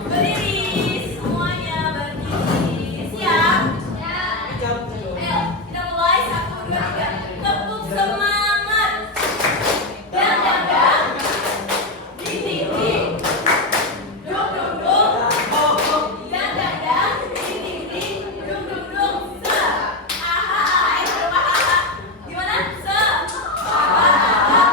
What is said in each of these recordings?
Berdiri, semuanya berdiri. Siap? Ayo, kita mulai. 1, 2, 3. Tepuk semangat. Dang, dang, dang. Ding, ding, ding. Dung, dung, dung. Dang, dang, dang. Ding, ding, ding. Dung, dung, dung. Se. Aha, aha. Gimana? Se. Aha, aha.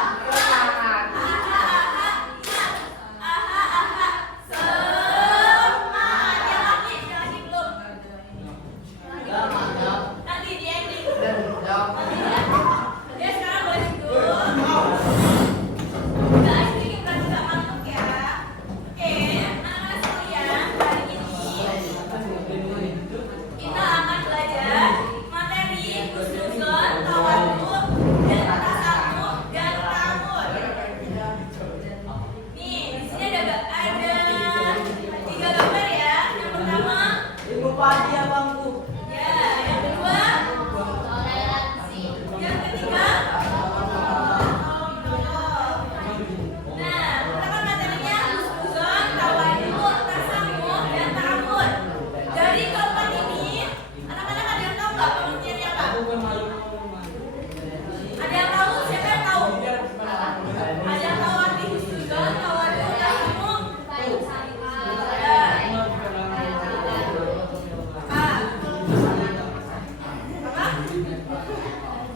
Padi abangku. Ya, yang kedua toleransi. Yang ketiga nah, kita kan materinya husnuzon, tawadhu, tasamuh, dan ta'amud. Dari keempat ini, anak-anak ada yang tahu nggak pengertiannya apa? Ada yang tahu? Siapa yang tahu? Ada yang tahu arti husnuzon, tawadhu, tasamuh?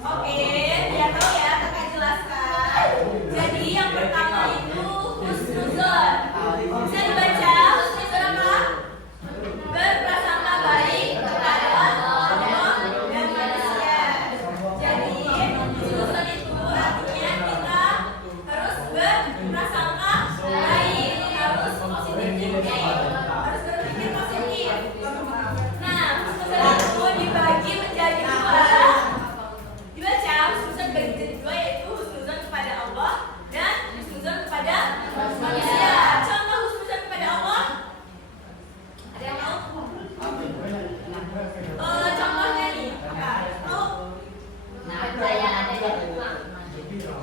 Oke, dia tahu ya, kakak jelaskan. Jadi yang pertama itu husnuzon. Bisa dibaca husnuzon apa? Berprasangka baik kepada Allah dan manusia. Jadi husnuzon itu artinya kita harus berprasangka baik, harus positif thinking, harus berpikir positif. Nah, husnuzon itu dibagi menjadi dua. Dibaca husnuzon dibagi menjadi dua, yaitu husnuzon kepada Allah dan husnuzon kepada manusia. Contoh husnuzon kepada Allah, ada yang tahu? Contohnya nih, apa? Tahu? Percaya adanya hikmah.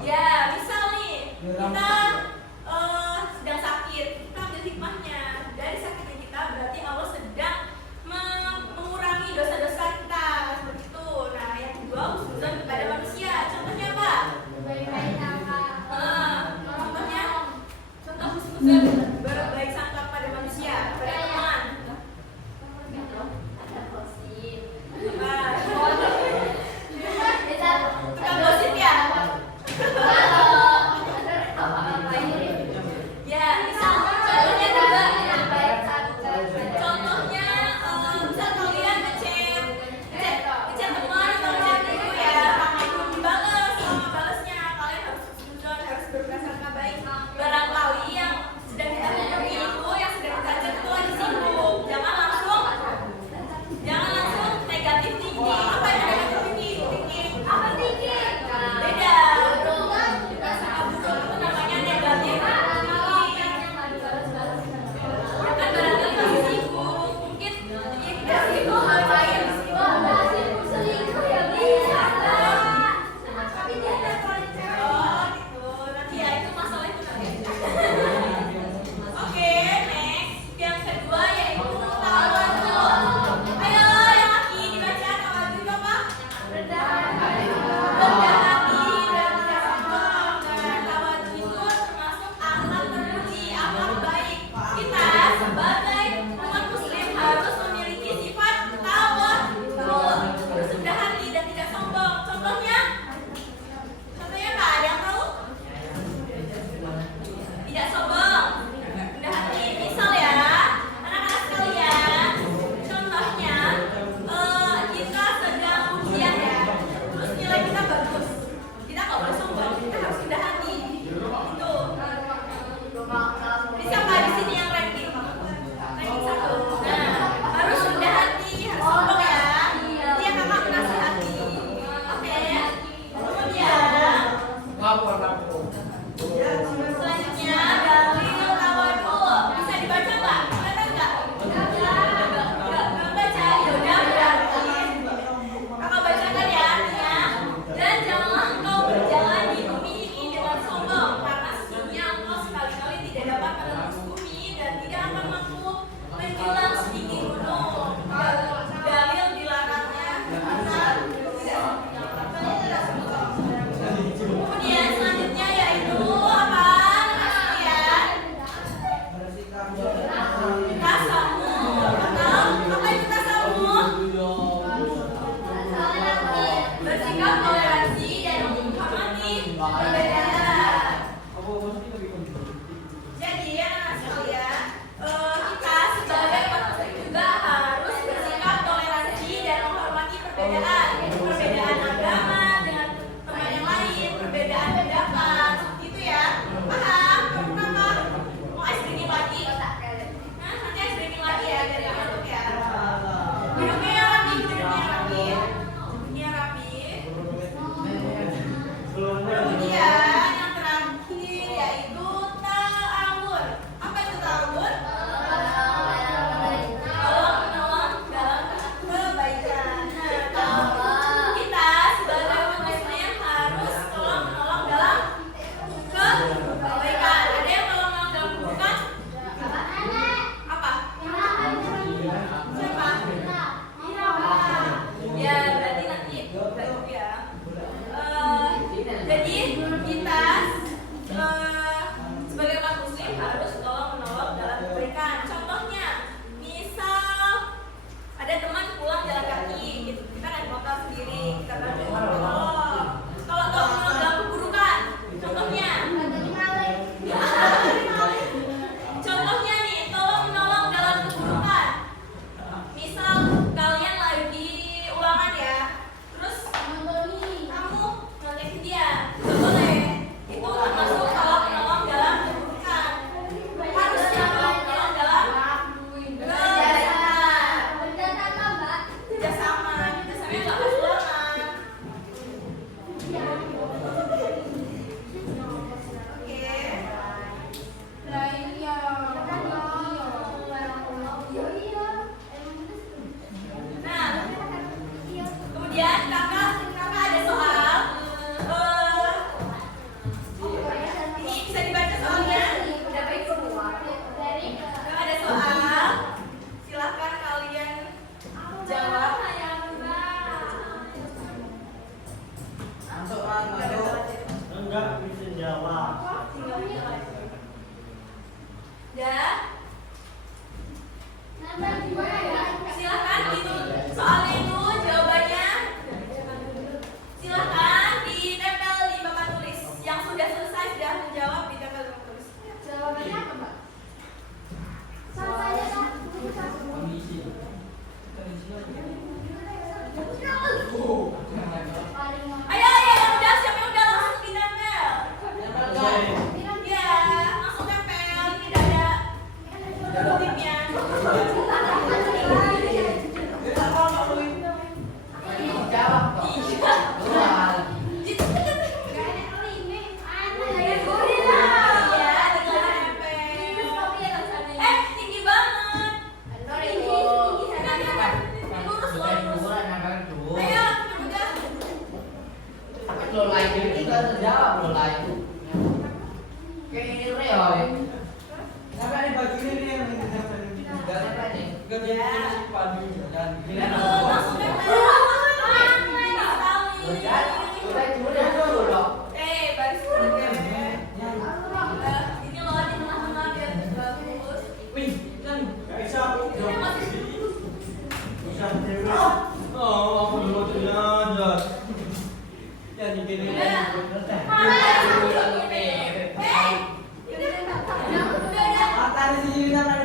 Ya, misal nih kita sedang sakit, kita ambil hikmahnya. Dari sakitnya kita berarti Allah sedang mengurangi dosa-dosa kita, seperti itu. Nah, yang kedua husnuzon kepada manusia. Contohnya apa? Baik-baik sangka. Contohnya, contoh husnuzon berbaik sangka kepada manusia, kepada teman. Ada gosip. Tukang gosip ya? Ya, misal contohnya juga. Contohnya, misal kalian ngechat teman atau ngechat ibu ya, tapi belum dibalas, sama balasnya kalian harus husnuzon, harus berprasangka baik. Barangkali yang sedang kita masukkan baris ini loh di tengah-tengah biar bagus. Ini masih udah.